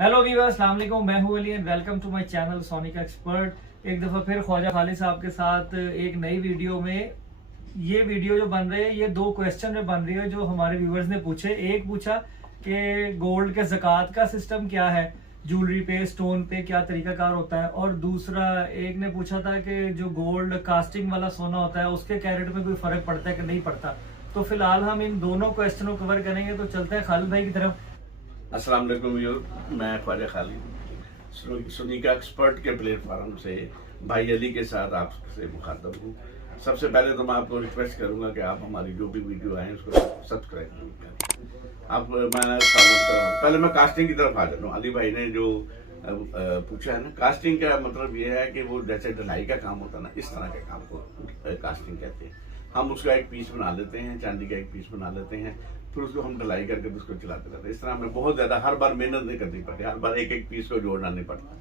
Hello viewers, अस्सलाम वालेकुम। मैं हूं Ali and welcome to my channel Sonic Expert. एक दफ़ा फिर ख्वाजा खालिद साहब के साथ एक नई वीडियो में। ये वीडियो जो बन रही है ये दो क्वेश्चन में बन रही है जो हमारे व्यूवर्स ने पूछे। एक पूछा कि गोल्ड के ज़कात का सिस्टम क्या है, ज्वेलरी पे स्टोन पे क्या तरीकाकार होता है, और दूसरा एक ने पूछा था कि जो गोल्ड कास्टिंग वाला सोना होता है उसके कैरेट में कोई फ़र्क पड़ता है कि नहीं पड़ता। तो फिलहाल हम इन दोनों क्वेश्चन को कवर करेंगे। तो चलते हैं खालिद भाई की तरफ। अस्सलाम वालेकुम व्यूअर, मैं ख्वाजा खालिद सोनिका एक्सपर्ट के प्लेटफॉर्म से भाई अली के साथ आपसे मुखातब हूँ। सबसे पहले तो मैं आपको रिक्वेस्ट करूँगा कि आप हमारी जो भी वीडियो आए उसको सब्सक्राइब करें। आप मैं पहले मैं कास्टिंग की तरफ आ जाता हूँ। अली भाई ने जो पूछा है ना, कास्टिंग का मतलब ये है कि वो जैसे ढलाई का काम होता है ना, इस तरह के काम को कास्टिंग कहते हैं। हम उसका एक पीस बना लेते हैं, चांदी का एक पीस बना लेते हैं, फिर उसको हम ढलाई करके उसको चलाते रहते हैं। इस तरह हमें बहुत ज्यादा हर बार मेहनत नहीं करनी पड़ती, हर बार एक एक पीस को जोड़ना नहीं पड़ता,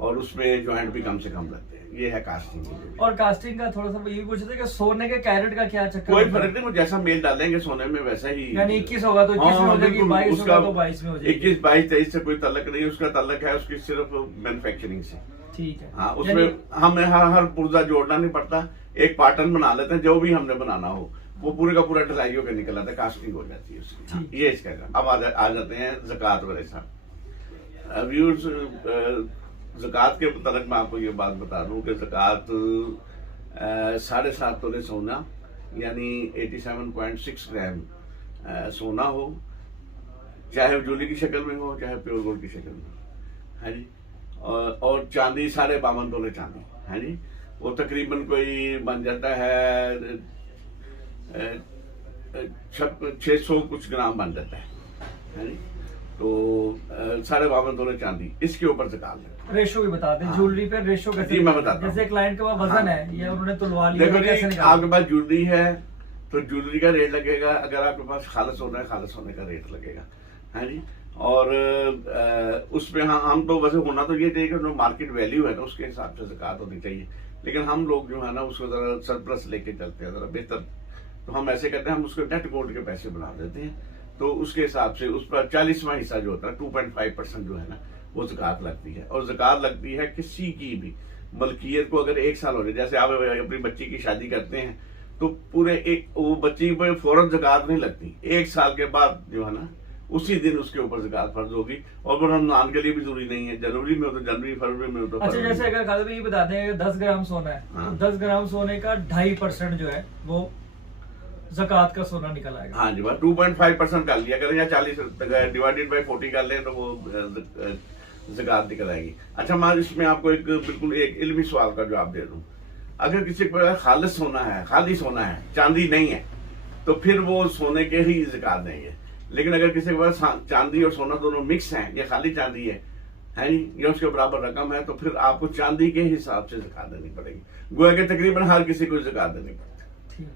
और उसमें जॉइंट भी कम से कम लगते हैं। ये है कास्टिंग। और कास्टिंग का थोड़ा सा ये पूछ रहे थे कि सोने के कैरेट का क्या चक्कर? कोई फर्क नहीं, वो जैसा मेल डालेंगे सोने में वैसा ही, यानी 21 होगा तो 21 में हो जाएगी, 22 होगा तो 22 में हो जाएगी। 21, 22, 23 से कोई तल्लक नहीं, उसका तल्लक है उसकी सिर्फ मैन्युफैक्चरिंग से। ठीक है। हाँ, उसमें हमें हर पुर्जा जोड़ना नहीं पड़ता, एक पैटर्न बना लेते हैं, जो भी हमने बनाना हो वो पूरे का पूरा ढलाई होकर निकल आता है, कास्टिंग हो जाती है उसकी। हाँ, ये इसका है। अब आ जाते हैं ज़कात वाले साहब। व्यूअर्स, ज़कात के मुताबिक मैं आपको ये बात बता दूं कि ज़कात 7.5 तोले सोना यानी 87.6 ग्राम सोना हो, चाहे ज्वेलरी की शक्ल में हो चाहे प्योर गोल्ड की शक्ल में हो, है जी। और चांदी 52.5 तोले चांदी, है जी। वो तकरीबन कोई बन जाता है 600 कुछ ग्राम बन जाता है जी। तो 52.5 तोले चांदी, इसके ऊपर ज़कात है। रेशो भी बता दें। ज्वेलरी पे रेशो कैसे? मैं बताता हूँ। जैसे क्लाइंट के पास वजन है या उन्होंने तुलवा लिया, देखो कैसे जी, निकालें? आपके पास ज्वेलरी है तो ज्वेलरी का रेट लगेगा, अगर आपके पास खालिस होना है खालिस होने का रेट लगेगा, है जी। और उसमें हाँ, हम तो वैसे होना तो ये चाहिए कि जो मार्केट वैल्यू है ना उसके हिसाब से ज़कात होनी चाहिए, लेकिन हम लोग जो है ना उसको जरा सरप्लस लेके चलते हैं, जरा बेहतर। तो हम ऐसे करते हैं, हम उसको नेट गोल्ड के पैसे बना देते हैं, तो उसके हिसाब से उस पर 40वां हिस्सा जो होता है 2.5% जो है ना वो ज़कात लगती है। और ज़कात लगती है किसी की भी मलकियत को अगर 1 साल हो जाए, जैसे आप अपनी बच्ची की शादी करते हैं तो पूरे एक वो बच्ची पर फौरन ज़कात नहीं लगती, 1 साल के बाद जो है ना उसी दिन उसके ऊपर ज़कात फर्ज होगी। और वो रमजान के लिए भी जरूरी नहीं है, जनवरी में हो तो जनवरी, फरवरी में हो तो अच्छा, जैसे अगर खालिद भाई ये बता दें 10 ग्राम सोना है, हाँ। तो 10 ग्राम सोने का 2.5% जो है वो ज़कात का सोना निकल आएगा। हाँ जी, बस 2.5% कर लिया करें, या 40 डिवाइडेड बाई 40 कर लें तो वो ज़कात निकल आएगी। अच्छा, मैं इसमें आपको एक बिल्कुल एक इल्मी सवाल का जवाब दे दूं। अगर किसी को खालिस सोना है, खाली सोना है, चांदी नहीं है, तो फिर वो सोने के ही ज़कात देंगे। लेकिन अगर किसी के पास चांदी और सोना दोनों मिक्स हैं, या खाली चांदी है या उसके बराबर रकम है, तो फिर आपको चांदी के हिसाब से ज़कात देनी पड़ेगी। गोया कि तकरीबन हर किसी को ज़कात देनी पड़ती है। ठीक।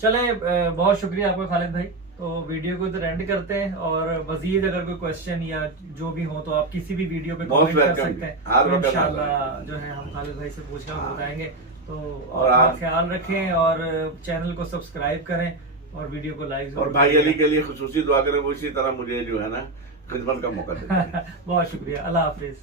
चले, बहुत शुक्रिया आपका खालिद भाई। तो वीडियो को इधर एंड करते हैं, और मजीद अगर कोई क्वेश्चन या जो भी हो तो आप किसी भी वीडियो पे कमेंट कर सकते हैं, तो इंशाल्लाह जो है हम खालिद भाई से पूछकर बताएंगे। तो और आप ख्याल रखें और चैनल को सब्सक्राइब करें और वीडियो को लाइक, और भाई अली के लिए खुसूसी दुआ करें, वो इसी तरह मुझे जो है ना खिदमत का मौका देते हैं। बहुत शुक्रिया, अल्लाह हाफिज।